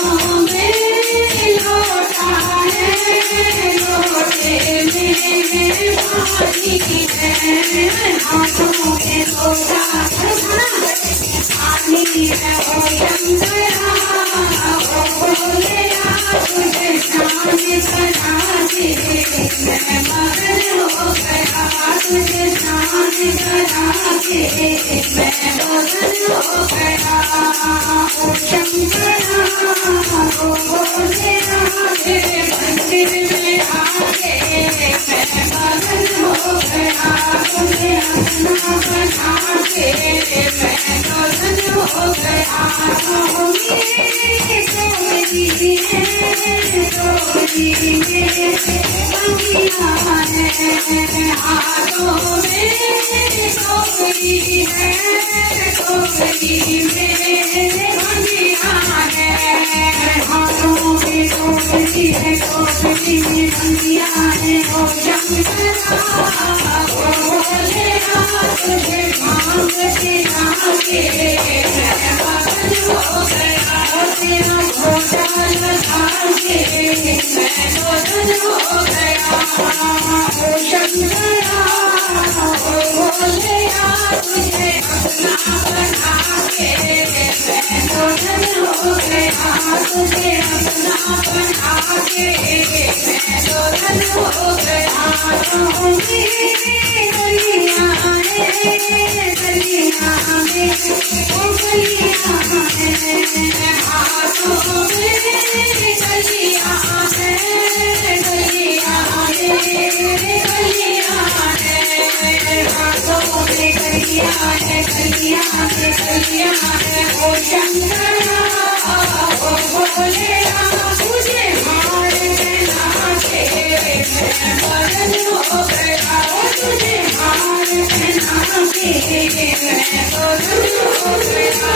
हाथों में लोटा है, लोटे में पानी है, हाथों में लोटा पानी है। ओ शंकरा बोले तुझे शान करा दे, मैं मगन हो गया तुझे शान करा दे, मैं मगन हो गया। ओ शंकरा बोले मंदिर में आके मैं मगन हो गया तुझे अपना बना के, मैं मगन हो गया। डोली है डोली में बंदियां हैं, हाथों में डोली है, डोली में बंदियां हैं, हाथों में डोली है, डोली में बंदियां हैं। ओ शंकरा बोले तुझे मांग तेरा के, मैं मगन हो गया तेरा घोड़ा लगा के, मैं मगन हो गया। ओ शंकरा बोले तुझे अपना बना के, मैं मगन हो गया तुझे अपना बना के, मैं मगन हो गया। गलियां है गलियां में ओ गलियां है, हाथों में गलियां है, गलियां में गलियां है, हाथों में गलियां है, गलियां में गलियां है। ओ शंकरा बोले तुझे हार पहना के, मैं मगन हो गया तुझे हार पहना के, मैं मगन हो गया।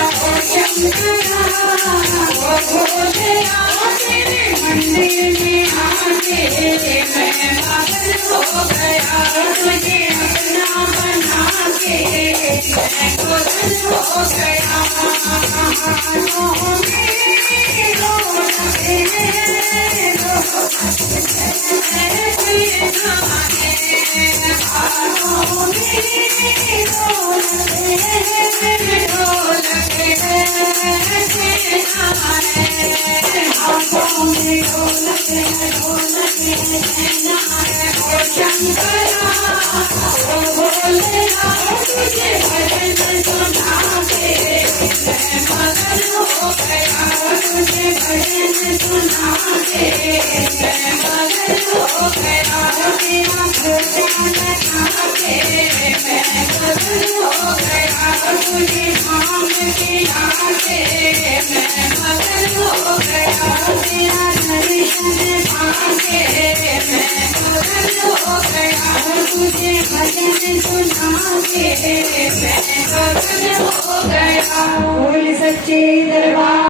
ओ शंकरा बोले तेरे मंदिर में आके मैं मगन हो गया तुझे अपना बना के, मैं मगन हो गया। हाथों में लोटा है, हाथों में तुझे भजन सुना के, मैं मगन हो गया तुझे भजन सुना के, मैं मगन हो गया। तेरा घोड़ा लगा के मैं मगन हो गया तुझे मांग के आके, मैं मगन हो गया। तेरा दर्शन पाके मैं मगन हो गया तुझे भजन सुना के, मैं मगन हो गया। बोल सच्चे दरबार